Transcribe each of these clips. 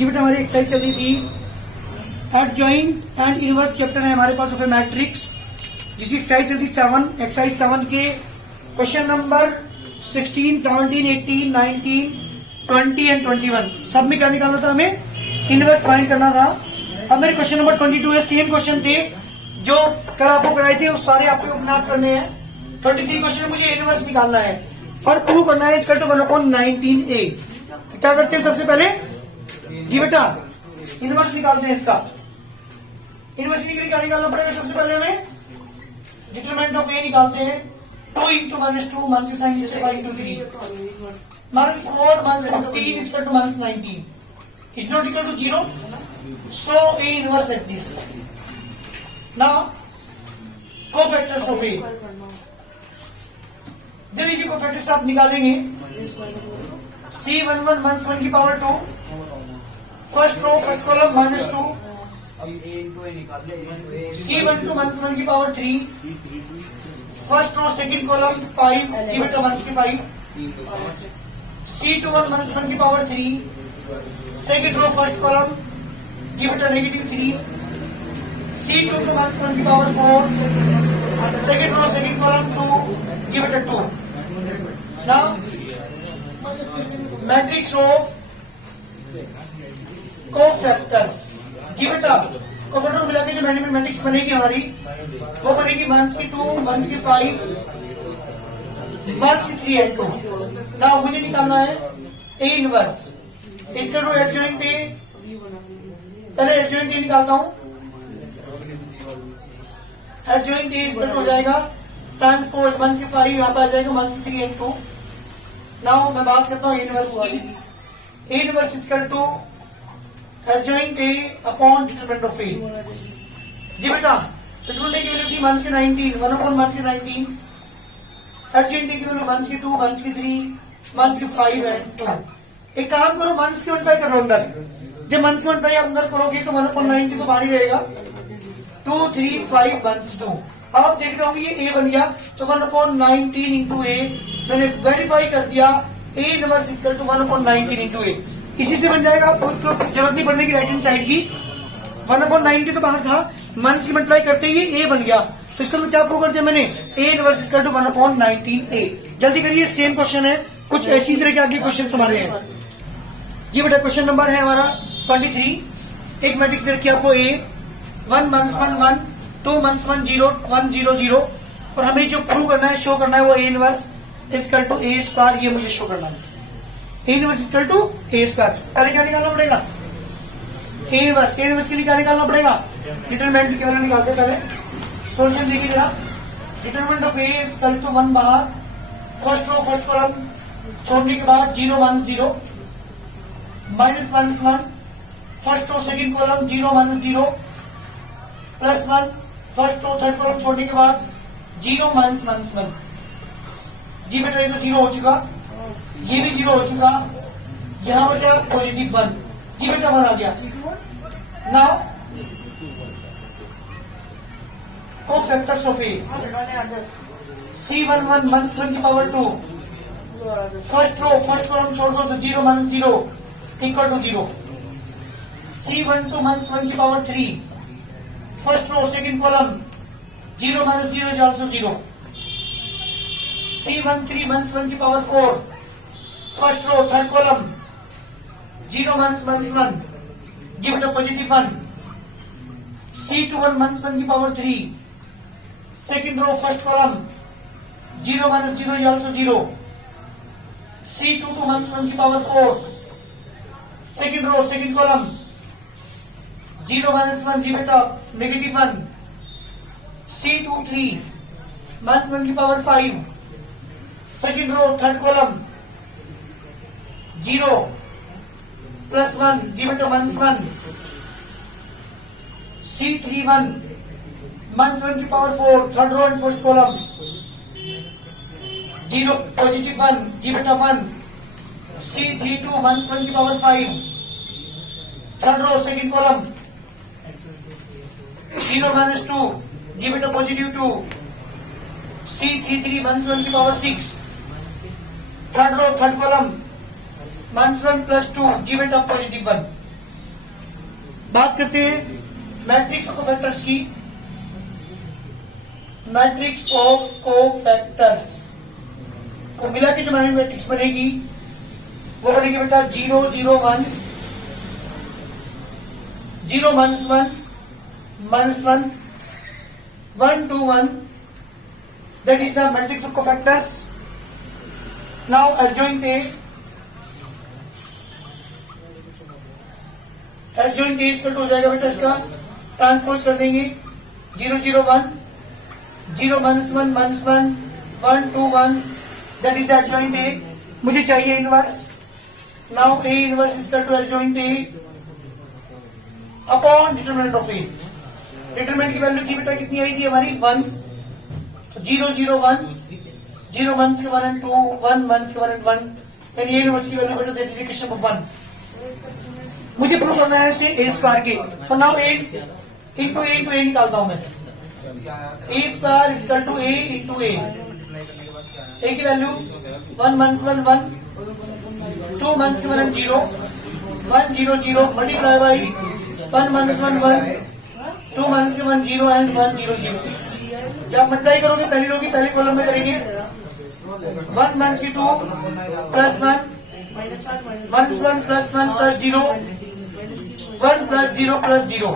जी बेटा हमारी एक्सरसाइज चल रही थी एडजॉइंट एंड इनवर्स चैप्टर है हमारे पास ऑफ ए मैट्रिक्स, जिसकी एक्सरसाइज चल रही 7, एक्सरसाइज 7 के क्वेश्चन नंबर 16, 17, 18, 19, 20 एंड 21 सब में क्या निकालना था, हमें इनवर्स फाइंड करना था। अब मेरे क्वेश्चन नंबर 22 है, सेम क्वेश्चन थे जो कल आपको कराए थे, उस सारे आपको उपनाद करने हैं। 23 क्वेश्चन में मुझे इनवर्स निकालना है और प्रूव करना है इसका 1/19a। क्या करते हैं सबसे पहले जी बेटा इनवर्स निकालते हैं इसका। इनवर्स के लिए क्या निकालना पड़ेगा, सबसे पहले हमें डिटरमिनेंट ऑफ ए निकालते हैं। 2 into -2 -5 into 3 -4 -15 is equal to -19 is not equal to 0, so A inverse exists. Now cofactors of A, जब ये कोफैक्टर्स आप निकालेंगे C11 -1 की power 2, first row first column -2, C12 -1 की power 3, first row second column 5, जी बेटा 1 की 5, C21 -1 की power 3, second row first column जी बेटा -3, C22 -1 की power 4, second row second column 2, जी बेटा 2। नाउ मैट्रिक्स ऑफ कोफैक्टर्स, जी बेटा कोफैक्टर मिला के जो मैट्रिक्स बनेगी हमारी वो बनेगी 1 की 2, 1 की 5, 1 की 3 एंड 2। ना मुझे निकालना है ए इनवर्स, इसका जो एडजॉइंट ए, पहले एडजॉइंट ए निकालता हूं। एडजॉइंट ए इसका हो जाएगा ट्रांसपोज 1 की 5 यहाँ पर आ जाएगा 1 की 3 एंड 2। नाउ मैं बात करता हूँ इनवर्स की। ए इनवर्स इसका to adjoint A upon determinant of A. जी बेटा डिटरमिनेंट ए की वैल्यू थी 1 की 19, 1/1 की 19, एडजॉइंट ए की वैल्यू 1 की 2, 1 की 3, 1 की 5 एंड 2। एक काम करो 1 की मल्टीप्लाई कर लो अंदर, जब 1 की मल्टीप्लाई आप अंदर करोगे तो 1/19 तो बाहर ही रहेगा। 2, 3, 5, 1, 2। अब आप देख रहे होंगे ये ए बन गया, तो 1/19 इंटू ए मैंने वेरीफाई कर दिया। A inverse equal to 1/19 into A, इसी से बन जाएगा। आपको जरूरत नहीं पड़ने की राइट हैंड साइड की, 1/19 तो बाहर था, 1 की मल्टीप्लाई करते ही ए बन गया, तो इसका मतलब क्या प्रूव कर दिया मैंने, ए इनवर्स इक्वल टू 1/19a। जल्दी करिए, सेम क्वेश्चन है, कुछ ऐसी तरह के आगे क्वेश्चन हमारे हैं। जी बेटा क्वेश्चन नंबर है हमारा 23। एक मैट्रिक्स दे रखी है आपको ए 1 -1 1 2 -1 0 1 0 0 और हमें जो प्रूव करना है, शो करना है वो A inverse equal to A square, ये मुझे शो करना है। A inverse equal to A square, पहले क्या निकालना पड़ेगा, ए इनवर्स के लिए क्या निकालना पड़ेगा, डिटरमिनेंट की वैल्यू निकालते पहले। सोल्यूशन देखिए जरा, determinant of A equal to 1 बाहर, फर्स्ट रो फर्स्ट कॉलम छोड़ने के बाद 0 1 0, -1 1, first row second column 0 1 0, +1, first row third column छोड़ने के बाद 0 -1 1। जी बेटा ये तो 0 हो चुका, ये भी 0 हो चुका, यहाँ पर क्या +1, जी बेटा 1 आ गया। Now cofactors of A, C11 -1 की power 2, first row first column छोड़ दो तो 0 -0 इक्वल टू 0, C12 -1 की power 3, first row second column 0 -0 is also 0, C13 -1 की power 4, first row third column 0 -1 give it a positive 1, C21 -1 की power 3, second row first column 0 -0 is also 0, C22 -1 की power 4, second row second column 0 -1 give it a -1, C23 -1 की power 5, second row third column 0 +1 give it a -1, C31 -1 की power 4, third row and first column 0 +1 give it a 1, C32 -1 की power 5, third row second column 0 -2 give it a +2, C33 -1 की power 6, third row third column -1 + 2 give it a +1। बात करते हैं matrix of cofactors की। Matrix of cofactors को मिला के जो हमारी मैट्रिक्स बनेगी वो बनेगी बेटा 0 0 1 0 -1 -1 1 2 1. That is the matrix of cofactors. Now adjoint A. Adjoint A इसका हो जाएगा बेटा, इसका ट्रांसपोज कर देंगे 0 0 1 0 -1 -1 1 2 1. That is the adjoint A. मुझे चाहिए inverse. Now A inverse is equal to adjoint A upon determinant of A. Determinant की वैल्यू की बेटा कितनी आई थी हमारी 1. 0 0 1 0 1 1 and 2 1 1 1 and 1. यानी A इनवर्स की वैल्यू बेटा दैट इज इक्वेशन ऑफ 1. मुझे प्रूव करना है इसे A स्क्वायर के, और नाउ A इंटू A निकालता हूं मैं. A square is equal to A into A. A की value 1 1 1 1 2 1 1 and 0 1 0 0 multiply by 1 1 1 1 2 1 1 0 and 1 0 0. जब मल्टीप्लाई करोगे पहली रो की पहले कॉलम में करेंगे 1 1 2 plus 1 1 plus 1 plus 0 1 plus 0 plus 0.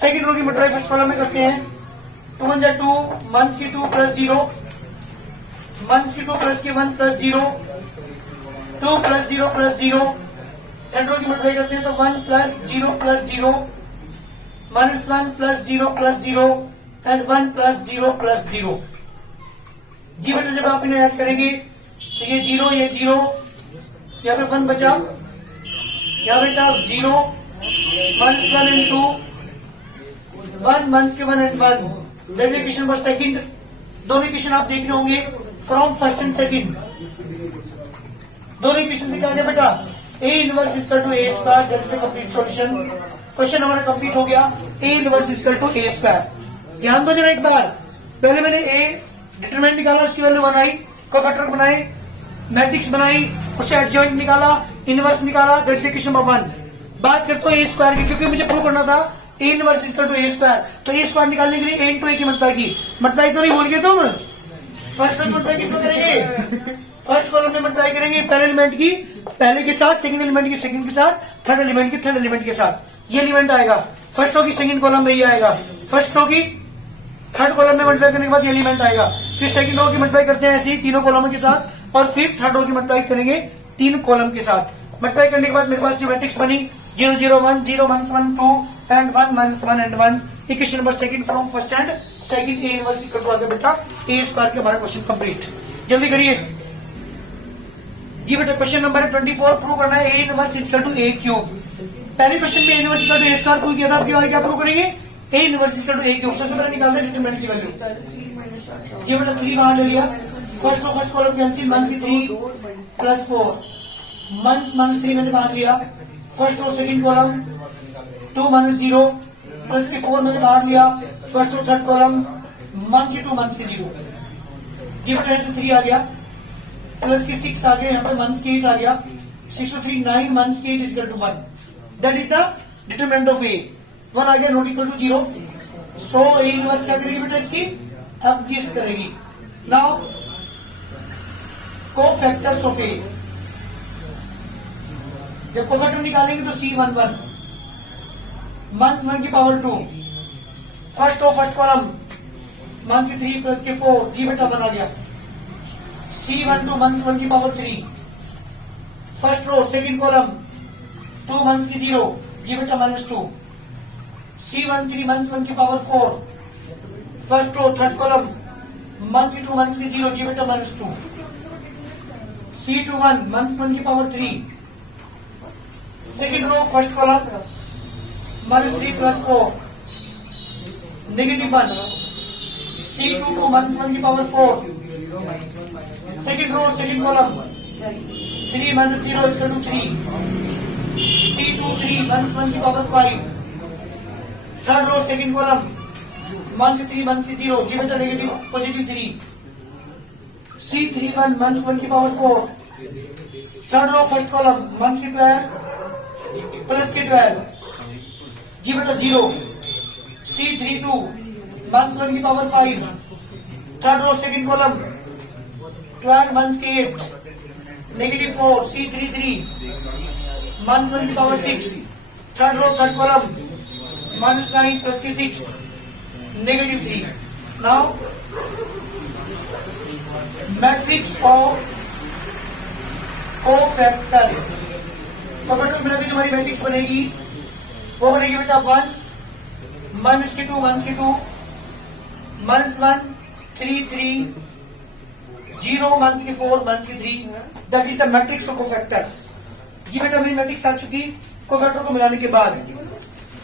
Second row की मल्टीप्लाई फर्स्ट कॉलम में करते हैं 2 1 2 1 2 plus 0 1 2 plus 1 plus 0 2 plus 0 plus 0. Third row की मल्टीप्लाई करते हैं तो 1 plus 0 plus 0 -1 plus 0 plus 0 and 1 plus 0 plus 0. जी बेटा जब आप इन्हें ऐड करेंगे तो ये 0 ये 0 यहाँ पे 1 बचा, यहाँ बेटा 0 1 1 and 2 1 1 and 1. That is equation number second. दोनों इक्वेशन आप देख रहे होंगे फ्रॉम फर्स्ट एंड सेकंड. दोनों इक्वेशन से क्या आ गया बेटा A inverse equal to A square. That is the complete solution. Question हमारा कंप्लीट हो गया. A inverse equal to A square. ध्यान दो जरा एक बार, पहले मैंने A डिटरमिनेंट निकाला, उसकी वैल्यू बनाई, कोफैक्टर बनाए, मैट्रिक्स बनाई, उससे एडजॉइंट निकाला, इनवर्स निकाला, दैट इज इक्वेशन नंबर 1. बात करते हो A स्क्वायर की, क्योंकि मुझे प्रूव करना था A inverse equal to A square. तो A स्क्वायर निकालने के लिए A इंटू A की मल्टीप्लाई की. मल्टीप्लाई तो नहीं भूल गए तुम. फर्स्ट में मल्टीप्लाई किसमें करेंगे? फर्स्ट कॉलम में मल्टीप्लाई करेंगे पहले एलिमेंट की पहले के साथ, सेकंड एलिमेंट की सेकंड के साथ, थर्ड एलिमेंट की थर्ड एलिमेंट के साथ. ये एलिमेंट आएगा फर्स्ट रो की सेकंड कॉलम में, ये आएगा फर्स्ट रो की थर्ड कॉलम में मल्टीप्लाई करने के बाद ये एलिमेंट आएगा. फिर सेकंड रो की मल्टीप्लाई करते हैं ऐसे ही तीनों कॉलम के साथ, और फिर थर्ड रो की मल्टीप्लाई करेंगे तीन कॉलम के साथ. मल्टीप्लाई करने के बाद मेरे पास जो मैट्रिक्स बनी 0 0 1 0 1 1 2 and 1 1 and 1. Equation number second from first and second A inverse equal to आ गया बेटा A स्क्वायर के हमारा क्वेश्चन कंप्लीट. जल्दी करिए जी बेटा. क्वेश्चन नंबर 24 प्रूव करना है A inverse equal to A cube. पहले क्वेश्चन में A inverse equal to A square prove किया था. आपकी बार क्या प्रूव करेंगे A inverse equal to A cube. सबसे पहले निकालते हैं डिटरमिनेंट की वैल्यू. जी बेटा 3 बाहर ले लिया. फर्स्ट कॉलम कैंसिल, 1 की 3 प्लस 4 -3 मैंने बाहर लिया. First row second column 2 -0 plus के 4 मैंने बाहर लिया. फर्स्ट रो थर्ड कॉलम 1 की 2 1 की 0. जी बेटा 3 आ गया, प्लस के 6 आ गया, यहाँ पे 1 की 8 आ गया. 6 to 3 9 1 की 8 is equal to 1. That is the determinant of A. 1 आ गया not equal to 0. So A inverse क्या करेगी बेटा इसकी एडजस्ट करेगी. Now cofactors of A. जब कोफैक्टर निकालेंगे तो C11 1 की power 2. First row first column 1 की 3 प्लस के 4. जी बेटा 1 आ गया. C12 1 की power 3. First row second column 2 1 की 0. जी बेटा -2. C13 1 की power 4. First row third column 1 की 2 1 की 0. जी बेटा -2. C21 1 की power 3. Second row first column -3 plus 4 -1. C22 1 की power 4. Second row second column 3 -0 is equal to 3. C23 1 की power 5. Third row second column 1 से 3 1 की 0. जी बेटा नेगेटिव पॉजिटिव 3. C31 1 की power 4. Third row first column 1 से 12 प्लस के 12. जी बेटा 0, C32 मंथ्स 1 की power 5, third row second column 12 minus के 8, नेगेटिव 4, C33 मंथ्स 1 की power 6, third row third column -9 plus के 6, negative 3. Now matrix of cofactors, cofactors मिला के जो हमारी मैट्रिक्स बनेगी वो बनेगी बेटा 1 -2 -2 -1 3 3 0 -4 -3. That is the matrix of cofactors. ये बेटा मेरी मैट्रिक्स आ चुकी कोफैक्टर को मिलाने के बाद.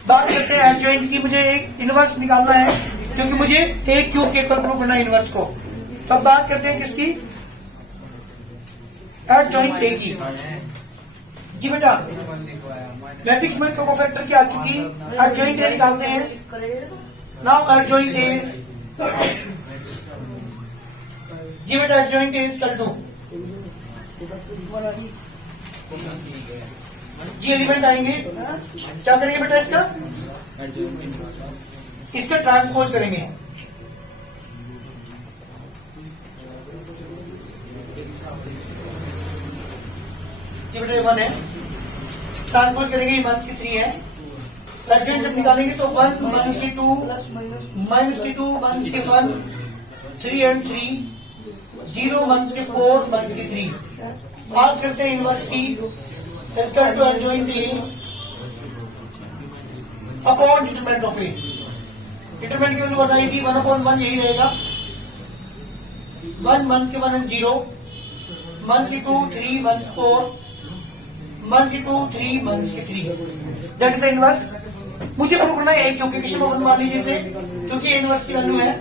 बात करते हैं एडजॉइंट की. मुझे एक इनवर्स निकालना है क्योंकि मुझे ए क्यूब के पर प्रूव करना है इनवर्स को. तब बात करते हैं किसकी, एडजॉइंट ए की. जी बेटा मैट्रिक्स में तो कोफैक्टर की आ चुकी, एडजॉइंट ए निकालते हैं. नाउ एडजॉइंट ए, जी बेटा एडजॉइंट ए इज टू जी एलिमेंट आएंगे. क्या करेंगे बेटा इसका ट्रांसपोज करेंगे. जी बेटा 1 है, ट्रांसपोज करेंगे, ये -3 है. एडजॉइंट जब निकालेंगे तो 1 -2 -2 -1 3 and 3 0 -4 -3. बात करते हैं इनवर्स की. इसका to adjoint A upon determinant of A. Determinant की वैल्यू बताई थी 1/1, यही रहेगा. 1 -1 and 0 -2 3 -4 -2 3 -3. That is the inverse. मुझे प्रूव करना है क्योंकि किसी को मान लीजिए इसे, क्योंकि इनवर्स की वैल्यू है.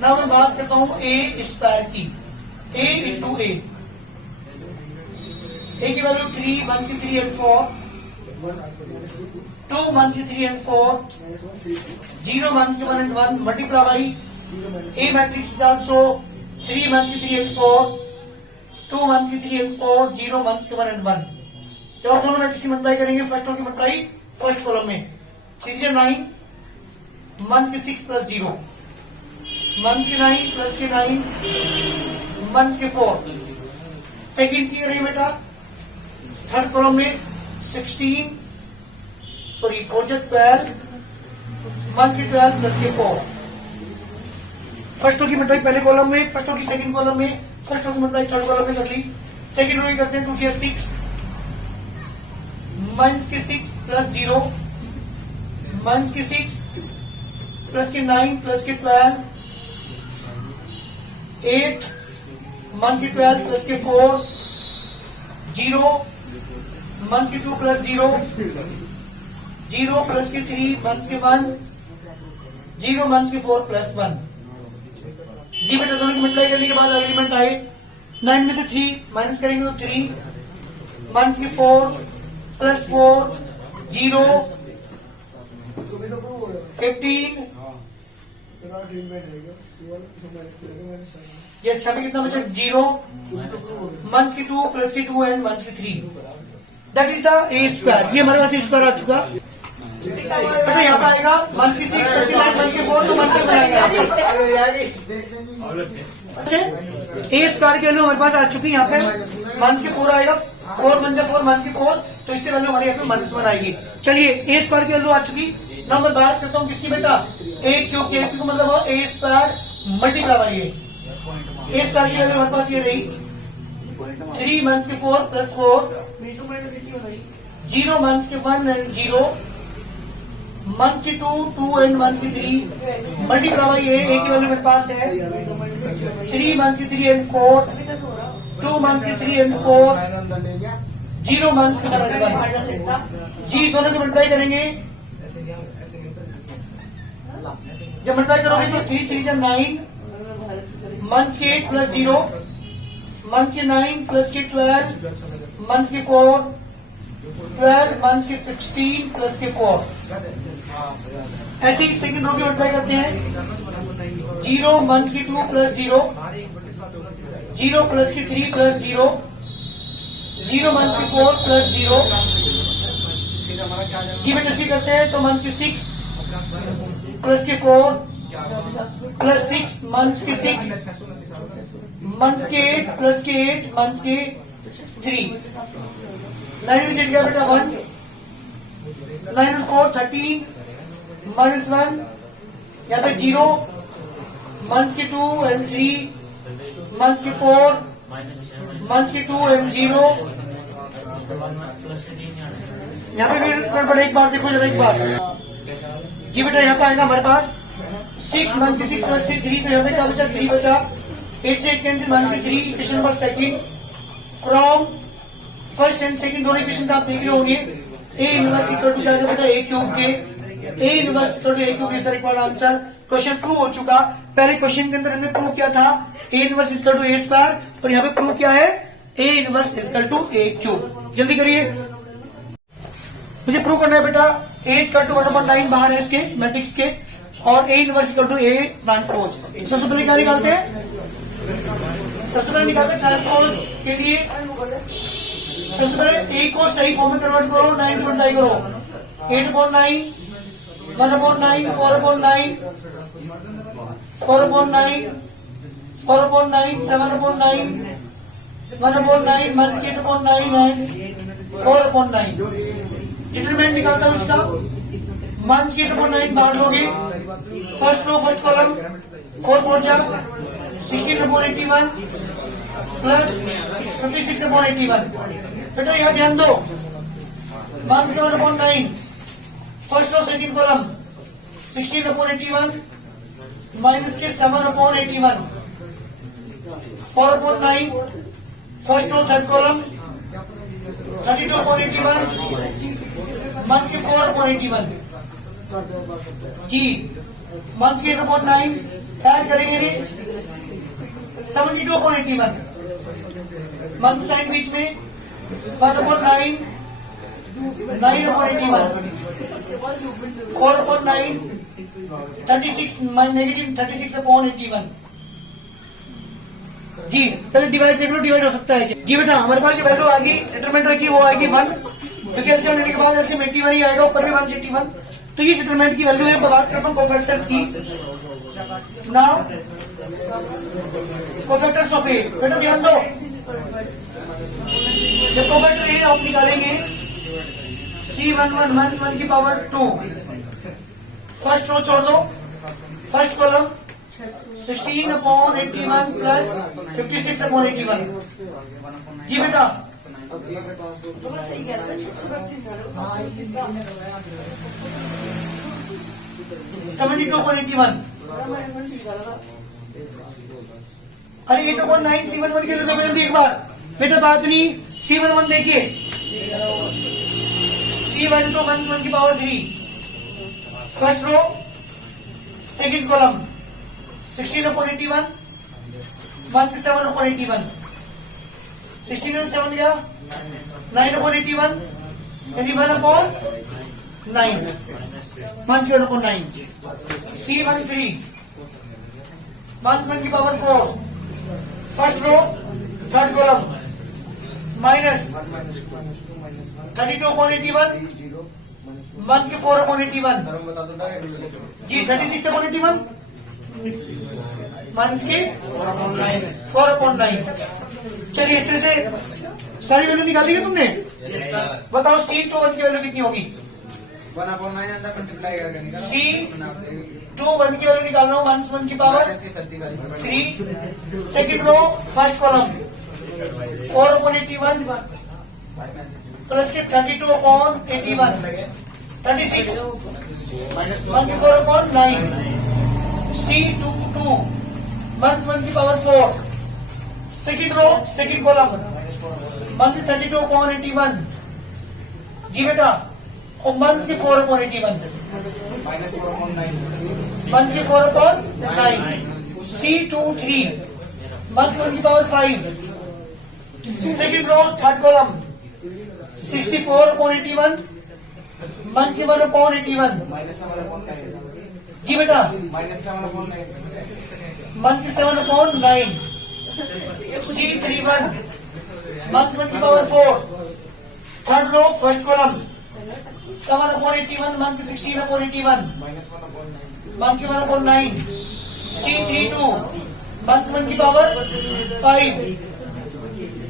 ना मैं बात करता हूं ए स्क्वायर की. ए इंटू ए की value 3 3 and 4, 2 3 and 4, 0 1 and 1 multiply by A matrix is also 3 3 and 4, 2 3 and 4, 0 1 and 1. जब आप दोनों मैट्रिक्स की मल्टीप्लाई करेंगे, फर्स्ट रो की मल्टीप्लाई फर्स्ट कॉलम में 3 9 1 के 6 प्लस 0, 1 के 9 प्लस के 9 1 के 4. सेकेंड की रही बेटा थर्ड कॉलम में 16 4 12 1 के 12 प्लस के 4. फर्स्ट रो की मल्टीप्लाई पहले कॉलम में, फर्स्ट रो की सेकंड कॉलम में, फर्स्ट रो की मल्टीप्लाई थर्ड कॉलम में कर ली. सेकंड रो की करते हैं 2 के 6 1 के 6 प्लस 0, 1 के 6 प्लस के 9 प्लस के 12 8 1 के 12 प्लस के 4 0 1 के 2 प्लस 0 0 प्लस के 3 1 के 1 0 1 के 4 प्लस 1. जी बेटा दोनों की मल्टीप्लाई करने के बाद एलिमेंट आए. 9 में से 3 माइनस करेंगे तो 3 1 के 4 प्लस 4 0 15. यस यहाँ पे कितना बचा 0 1 के 2 प्लस के 2 एंड 1 के 3. That is the A square. ये हमारे पास ए स्क्वायर आ चुका. बेटा यहाँ पे आएगा 1 के 6 प्लस के 9 1 के 4 तो 1 से बनाएंगे. ए स्क्वायर की वैल्यू हमारे पास आ चुकी है. यहाँ पे 1 के 4 आएगा, 4 1 4 1 के 4, तो इससे वैल्यू हमारे यहाँ पे -1 आएगी. चलिए ए स्क्वायर की वैल्यू आ चुकी. ना मैं बात करता हूँ किसकी बेटा, ए क्यूब के को मतलब A square multiply by A. A square की वैल्यू हमारे पास ये रही 3 1 के 4 प्लस 4 0 1 के 1 एंड 0 1 के 2 2 एंड 1 के 3 मल्टीप्लाई बाई ए. की वैल्यू मेरे पास है 3 1 के 3 एंड 4 2 1 के 3 एंड 4 0 1 के 1. जी दोनों की मल्टीप्लाई करेंगे. जब मल्टीप्लाई करोगे तो 3 3 9 1 के 8 प्लस 0 1 के 9 प्लस के 12 1 के 4 12 1 के 16 प्लस के 4. ऐसे ही सेकंड रो की मल्टीप्लाई करते हैं 0 1 के 2 प्लस 0 0 प्लस के 3 प्लस 0 0 1 के 4 प्लस 0 जी बेटा सी करते हैं तो मंथ की 6 प्लस के 4 प्लस 6 मंथ्स के 6 मंथ्स के 8 प्लस के 8 मंथ्स के 3 9 में गया बेटा 1 9 और 4 13 माइनस 1 यहाँ पे 0 मंथ्स के 2 एंड 3 मंथ्स के 4 मंथ्स के 2 एंड 0 यहाँ पे भी बड़ा एक बार देखो जरा एक बार जी बेटा यहाँ पे आएगा हमारे पास 6 मंथ के 6 प्लस 3 तो यहाँ पे क्या बचा 3 बचा 8 से 8 कैंसिल मंथ के 3 equation number second from first and second दोनों इक्वेशन आप देख रहे होंगे ए इनवर्स इक्वल टू क्या बेटा ए क्यूब के A inverse equal to A cube is the required answer. Question prove हो चुका। पहले क्वेश्चन के अंदर हमने प्रूव किया था A inverse equal to A square और यहाँ पे प्रूव किया है A inverse equal to A cube. जल्दी करिए, मुझे प्रूव करना है बेटा ए इक्वल टू 1/9 बाहर है इसके मैट्रिक्स के और A inverse equal to A transpose. सबसे पहले क्या निकालते हैं, सबसे पहले निकालते हैं ट्रांसपोज के लिए। सबसे पहले ए को सही फॉर्म में कन्वर्ट करो, 9 मल्टीप्लाई करो 8/9 1/9 4/9 4/9 4/9 7/9 1/9 मंथ के 8/9 एंड 4/9। डिटरमिनेंट निकालता हूं उसका। मंथ के 8/9 बाहर लोगे, फर्स्ट रो फर्स्ट कॉलम 4 4 जा 16/81 प्लस 56/81। बेटा यहाँ ध्यान दो, मंथ के 1/9 first row second column 16/81 minus के 7/81 4/9 first row third column 32/81 minus के 4/81 जी मंथ के 8/9 ऐड करेंगे 72/81 मंथ साइन बीच में 1/9 9/81 4/9 36 नेगेटिव 36/81 जी। पहले डिवाइड देख लो, डिवाइड हो सकता है जी बेटा। हमारे पास जो वैल्यू आएगी डिटरमिनेंट की वो आएगी 1 क्योंकि एलसीएम लेने के बाद एलसीएम 81 ही आएगा, ऊपर भी 181 तो ये डिटरमिनेंट की वैल्यू है। बात करता हूँ कोफैक्टर्स की। नाउ कोफैक्टर्स ऑफ ए, बेटा ध्यान दो, जब कोफैक्टर ए आप निकालेंगे C11 मंथ 1 की पावर 2 फर्स्ट रो छोड़ दो, फर्स्ट कॉलम 16/81 प्लस 56/81 जी बेटा। 72/81 अरे 8/9 C11 के लिए जल्दी एक बार बेटा बात नहीं। C11 देखिए C12 मंथ 1 की power 3 first row second column 16/81 minus 7/81 16 और 7 गया 9/81 यानी 1/9 मंथ 7/9 C13 मंथ 1 की power 4 first row third column minus 32/81 minus के 4/81 जी 36/81 मंथ के 4/9। चलिए इस तरह से सारी वैल्यू निकाली है तुमने। बताओ C21 की वैल्यू कितनी होगी। C21 की वैल्यू निकालना हो मंथ 1 की power 3 second row first column 4/81 plus के 32/81 36 मंथ के 4/9 C22 मंथ 1 की power 4 second row second column minus 32/81 जी बेटा और मंथ के 4/81 मंथ के 4/9 C23 मंथ 1 की power 5 second row third column 64/81 minus के 1/81 जी बेटा मंथ के 7/9 C31 मंथ 1 की power 4 third row first column 7/81 1 की 16/81 1 की 1/9 C32 1 की 1 की power 5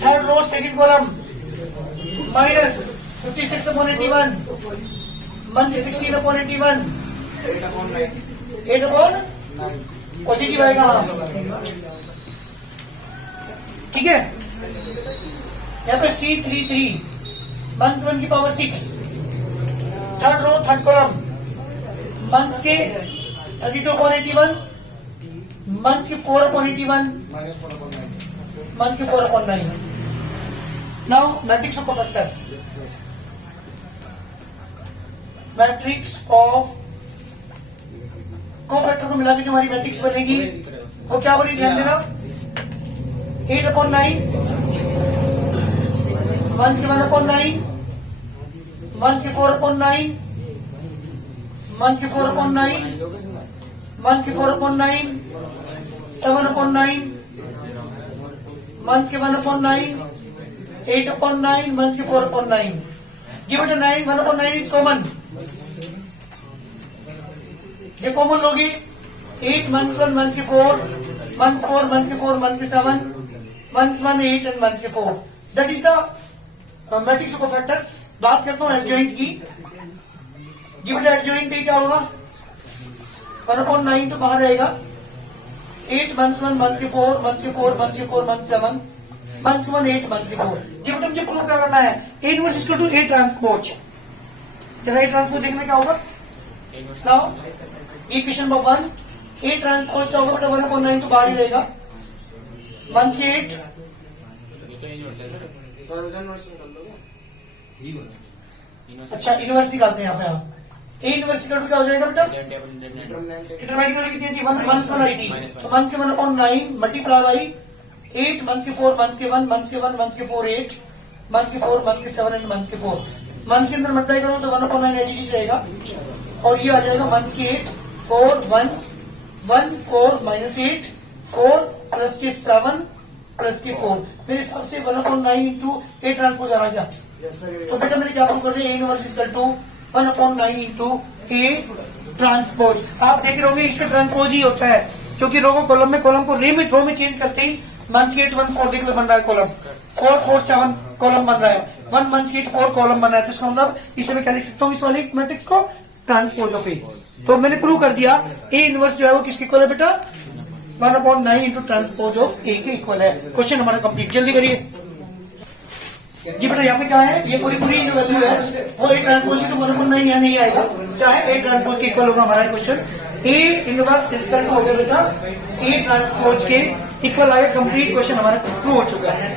third row second column minus 56/81 1 की 16/81 8/9 पॉजिटिव आएगा। ठीक है, यहाँ पे C33 1 की power 6 third row third column minus के 32/81 मंथ्स की 4/81 मंथ्स की 4/9। Now matrix of cofactors, matrix of cofactor को मिला के जो हमारी मैट्रिक्स बनेगी वो क्या बनी, ध्यान देना। 8/9 मंथ्स की 1/9 मंथ्स की 4/9 मंथ्स की 4/9 मंथ्स की 4/9 7/9 मंथ्स की 1/9 8/9 मंथ्स की 4/9। गिव इट 9 1/9 इज कॉमन, ये कॉमन लोगी 8 मंथ्स 1 मंथ्स की 4 मंथ्स 4 मंथ्स की 4 मंथ्स की 7 मंथ्स 1 8 एंड मंथ्स की 4। That is the matrix of cofactors. बात करता हूं एडजॉइंट की। जी बेटा एडजॉइंट क्या होगा, 1/9 तो बाहर रहेगा, 8 मंथ्स 1 मंथ्स की 4 मंथ्स की 4 मंथ्स की 4 मंथ्स 7 मंथ्स 1 8 मंथ्स की 4। जी बेटा मुझे प्रूव क्या करना है, A inverse equal to A transpose. जरा A ट्रांसपोज देखने क्या होगा। Now equation number 1 A transpose का होगा बेटा 1/9 तो बाहर ही रहेगा 1 से 8। अच्छा इनवर्स निकालते हैं यहाँ पे आप। A इनवर्स इक्वल टू क्या हो जाएगा बेटा, डिटरमिनेंट कितनी थी 1 मंथ्स 1 आई थी तो मंथ्स की 1/9 मल्टीप्लाई बाई 8 मंथ्स की 4 मंथ्स की 1 मंथ्स की 1 मंथ्स की 4 8 मंथ्स की 4 मंथ्स की 7 एंड मंथ्स की 4। मंथ्स के अंदर मल्टीप्लाई करो तो 1/9 एज इट रहेगा और ये आ जाएगा मंथ्स की 8 4 1 1 4 माइनस 8 4 प्लस की 7 प्लस की 4। मेरे हिसाब से 1/9 इंटू A ट्रांसपोज आ रहा क्या। तो बेटा मैंने क्या प्रूव कर दिया, A inverse equal to 1/9 into A transpose. आप देख रहे होंगे इससे ट्रांसपोज ही होता है क्योंकि रो को कॉलम में, कॉलम को रो में चेंज करते ही मंथ की 8 1 4 देख लो बन रहा है कॉलम 4 4 7 कॉलम बन रहा है 1 मंथ की 8 4 कॉलम बन रहा है। तो इसका मतलब इसे मैं क्या लिख सकता हूँ इस वाली मैट्रिक्स को, ट्रांसपोज ऑफ A। तो मैंने प्रूव कर दिया A इनवर्स जो है वो किसके इक्वल है बेटा, 1/9 इंटू ट्रांसपोज ऑफ A के इक्वल है। क्वेश्चन हमारा कंप्लीट, जल्दी करिए। जी बेटा यहाँ पे क्या है, ये पूरी जो वैल्यू है वो A ट्रांसपोज की तो 1/9 यहाँ नहीं आएगा, क्या है A ट्रांसपोज के इक्वल होगा हमारा क्वेश्चन। A इनवर्स इक्वल हो गया बेटा A ट्रांसपोज के इक्वल आएगा। कंप्लीट क्वेश्चन हमारा प्रूव हो चुका है।